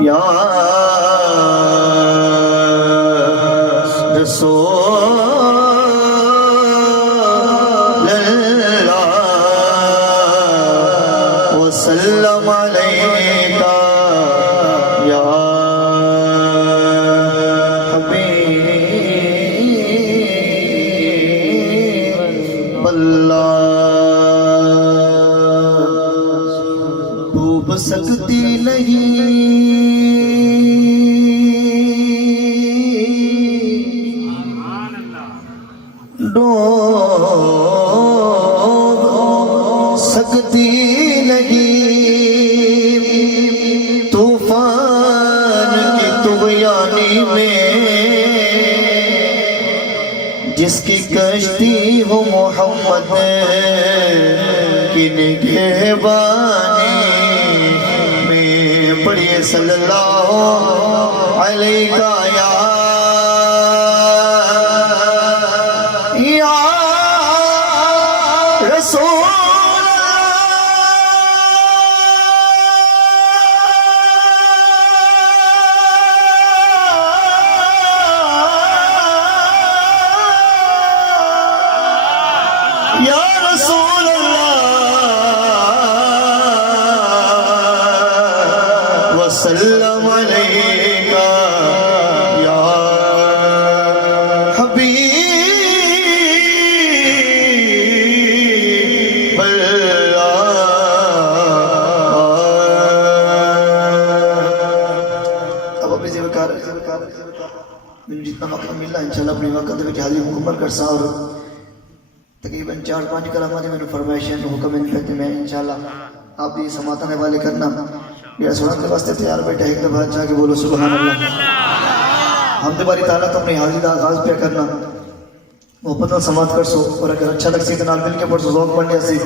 یا رسول اللہ وسلم علیکہ یا حبیب اللہ. ڈوب سکتی نہیں ڈوب سکتی نہیں طوفان کی طغیانی میں جس کی کشتی ہو محمد کی نگہبانی میں. پڑھیے صلی اللہ علیہ یا رسول یا رسول اللہ وسلم علیکہ یا حبیب اللہ. اب اپنی ذکر میں جتنا وقت ملا انشاءاللہ اپنی وقت میں حاضری مکمل کرسا اور تقریباً 4-5 کلمات میں فرمائشیں حکم انفیکٹ میں انشاءاللہ آپ بھی سماعتاں حوالے کرنا. میرا سنان کے واسطے تیار بیٹھے ایک دفعہ چاہ کے بولو سبحان اللہ. حمد باری تعالیٰ تو اپنی حاضری کا آغاز پہ کرنا محبت نال سماعت کر سو اور اگر اچھا لگ سی تو نال مل کے پڑھ سو ذوق بن جائے سی.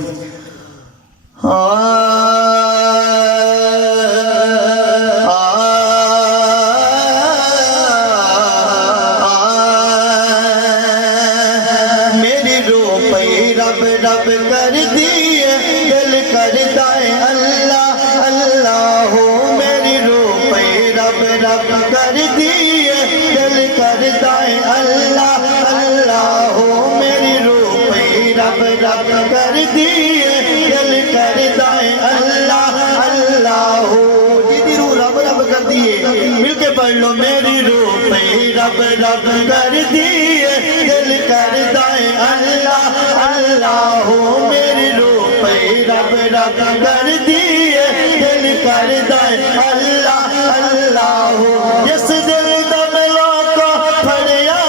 رب کر دیے دل کرتا ہے اللہ اللہ ہو میری روح پہ رب رب کر دیے دل کرتا ہے اللہ اللہ ہو میری روح پہ رب رب کر دیے دل کرتا ہے اللہ اللہ ہو. جیدی روح رب رب کر دیے مل کے پڑھ لو میری روح پہ رب رب کر دیے دل کرتا ہے اللہ اللہ ہو میری روح پہ رب رب کر دیے دل کرتا ہے اللہ اللہ ہو. جس دل دا ملا کو پھڑیا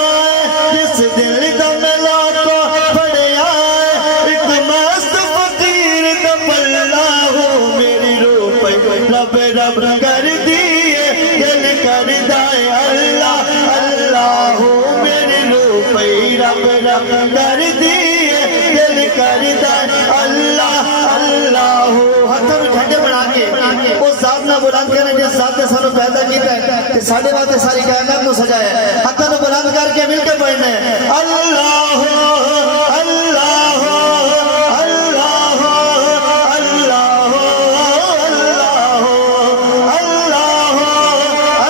جس دل دا ملا کو پھڑیا ایک مست فقیر دا پلہ ہو میری روح پہ رب رب کر دیے دل کرتا ہے اللہ اللہ ہو میری روح پہ رب رب کر دیے دل کرتا ہے اللہ اللہ ہو. ہاتھوں میں جھنڈے بنا کے اس ذات نہ بلند کرنے جس ذات نے سانو پیدا کیتا ہے کہ ساڈے واسطے ساری کائنات کو سجایا ہے. ہاتھوں میں بلند کر کے مل کے پڑھنا ہے اللہ اللہ اللہ اللہ اللہ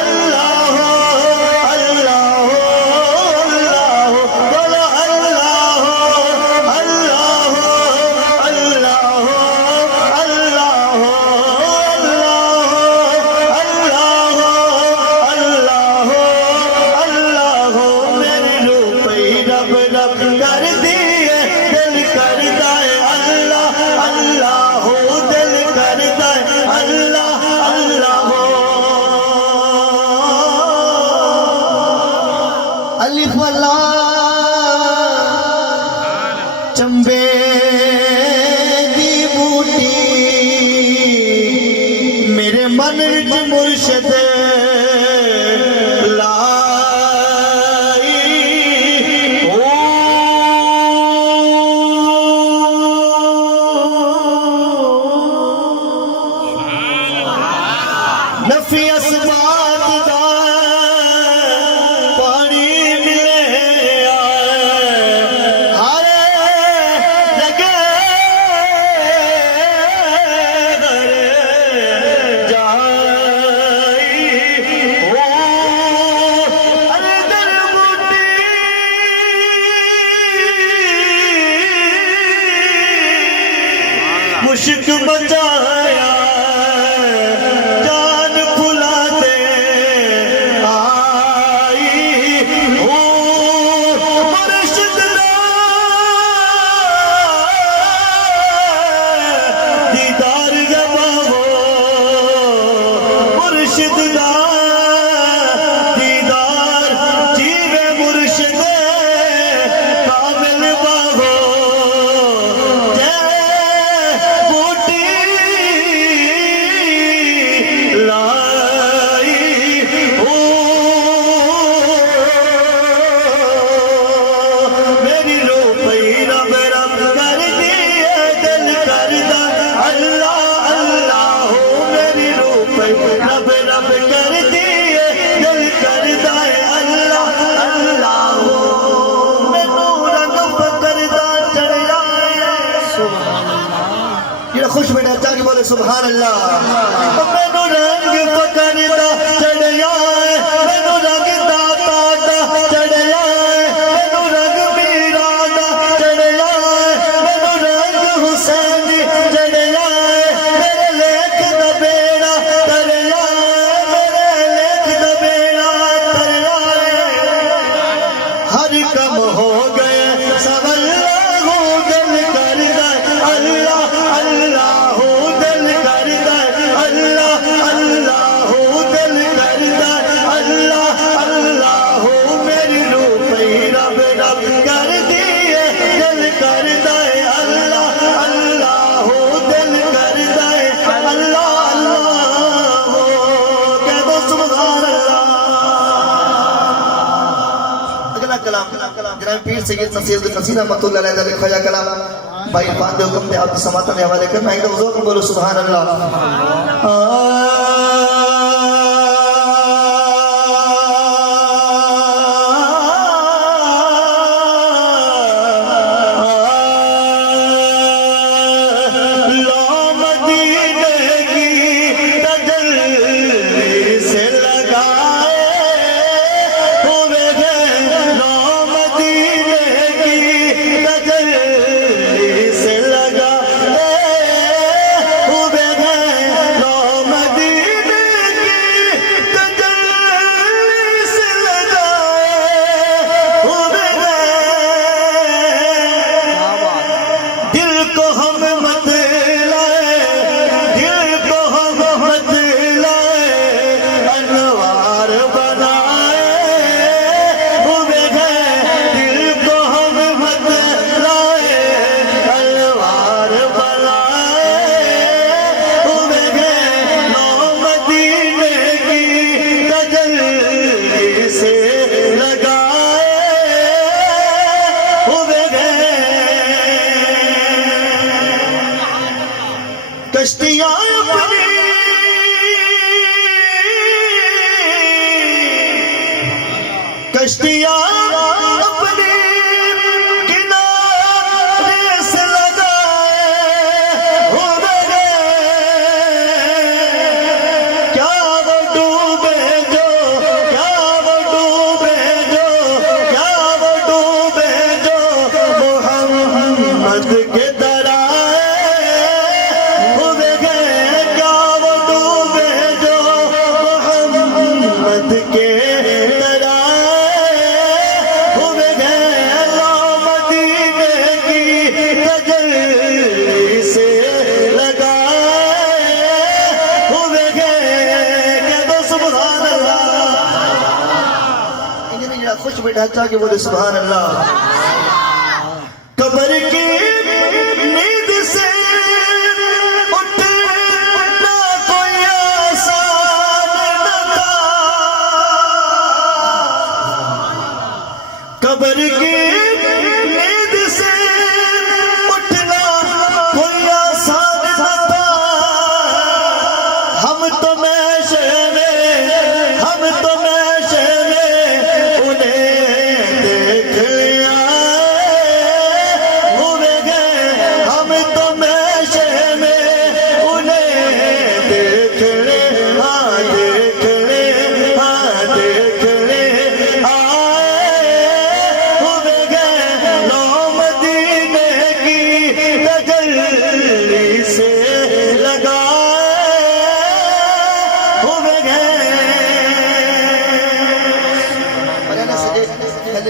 اللہ اللہ بولو اللہ اللہ اللہ اللہ اللہ اللہ میری روح پہ رب رب کر دیے دل کرتا ہے اللہ اللہ ہو دل کرتا ہے اللہ اللہ ہو. الف لام چمبے دی بوٹی میرے من وچ مرشد لائی نفی اسبات دا پانی ملے آئے لگے جائی مرشد دا دیدار جیوے مرشد کامل باہو جے بوٹی لائی ہو میری رو پئی رب رب کر دیے دل کردا اللہ اللہ ہو میری رو پئی رب رب کر دیے دل کردا اللہ اللہ ہو مینوں رنگ فکر دا چڑھیا یہ خوش بیٹا چاہ کے بولے سبحان اللہ مینوں رنگ فکر دا چڑھیا مینوں رنگ داتا دا چڑھیا مینوں رنگ میرا دا چڑھیا مینوں رنگ حسین دی چڑھیا میرے لیک دا بیڑا تریا میرے لیک دا بیڑا تریا ہر کم ہو گئے سب اللہ ہو دل کردا اللہ اللہ ہو دل کردا اللہ اللہ ہو دل کردا اللہ اللہ ہو میری رو پئی رب رب کر دیے دل کردا اللہ اللہ ہو دل کردا اللہ اللہ ہو کہہ دو سبحان اللہ اگلا کلام جناب پیر سید نصیر الدین رحمۃ اللہ علیہ نے لکھا کلام بھائی عرفان دے حکم دے آپ کی سماعت کے حوالے کرنا ایک دفعہ زور بولو سبحان اللہ لا مدینے کی تجلی سے لگائے ہوئے گئے لا مدینے کی تجلی سے لگائے ہوئے گئے لا مدینے کی تجلی سے لگائے ہوئے گئے دل کو ہم مت لائے دل کو ہم مت لائے انوار بنائے ہوئے گئے دل کو ہم مت لائے انوار بنائے ہوئے گئے نو مدینے کی تجلی سے لگائے ہوئے گئے کشتیاں اپنی کشتیاں اپنی کنارے سے لگائے ہوئے گئے کیا وہ ڈوبے جو کیا وہ ڈوبے جو کیا وہ ڈوبے جو محمد کے درائے ہوئے گئے کیا وہ ڈوبے جو محمد کے درائے ہوئے گئے لا مدینے کی تجلی سے لگائے ہوئے گئے کہہ دو سبحان اللہ خوش بیٹھا چاہ کے بولے سبحان اللہ قبر کی نیند سے اٹھنا کوئی آسان نہ تھا قبر کی نیند سے اٹھنا کوئی آسان نہ تھا ہم تو میشے میں انہیں دیکھ لیا ہوئے گئے ہم تو میشے میں انہیں دیکھ لے دیکھ لے دیکھ لے آئے ہوئے گئے نو مدینے کی تجلی سے لگائے ہوئے گئے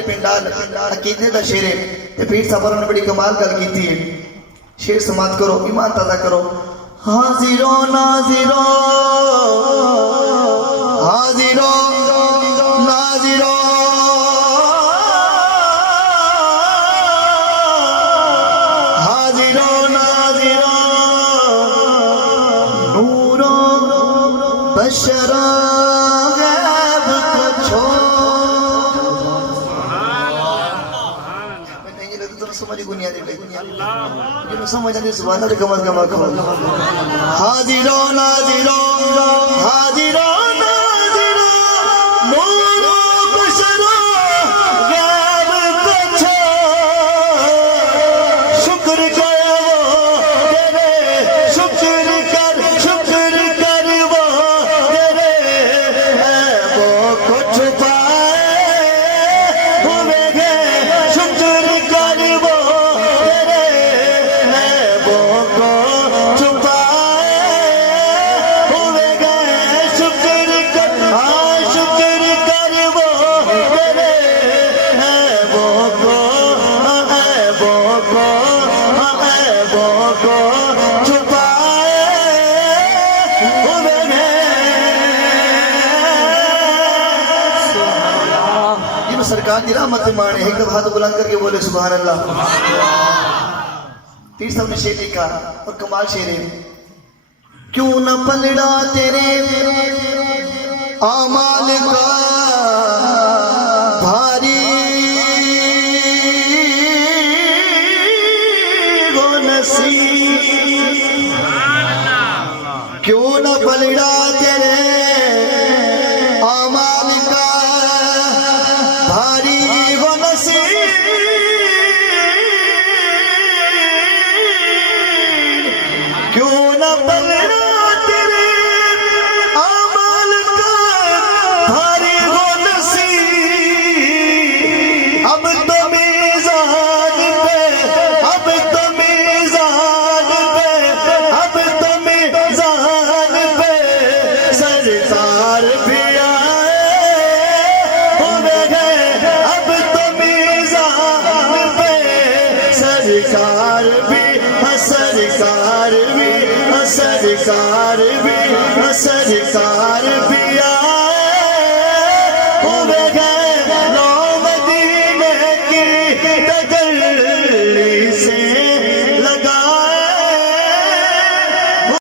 پنڈال عقیدے دا شیر ہے تے پیر صاحب نے بڑی کمال گل کیتی ہے شیر سماعت کرو ایمان تازہ کرو حاضروں ناظروں کرو غیب کو چھوڑ. یہ لوگ تو سمجھ بنیادی لیکن سمجھ آتی سبحان اللہ کم از کم حاضرو ناظرو حاضرو ناظرو نور و بشرو غیب کو چھوڑ. شکر کرو تیرے شکر کر وہ تیرے عیبوں کو چھپائے ہوئے گئے. شکر کر وہ تیرے عیبوں کو چھپائے ہوئے گئے. شکر کر شکر کر وہ تیرے عیبوں کو چھپائے ہوئے گئے. یہ سرکار کی رحمت مانے. ایک دفعہ ہاتھ بلند کر کے بولے سبحان اللہ. پیر صاحب نے شعر لکھا اور کمال شعر ہے. کیوں نہ پلڑا تیرے اعمال کا بھاری وہ نصیب. کیوں نہ پلڑا تیرے اعمال کا بھاری وہ نصیب. کیوں نہ پلڑا تیرے اعمال کا بھاری وہ نصیب. اب تو میزان پہ اب تو میزان پہ اب تو میزان پہ سرکار بھی آئے ہوئے گئے. اب تو میزان پہ سرکار بھی سرکار بھی آئے ہوئے گئے. لو مدینے کی ڈگر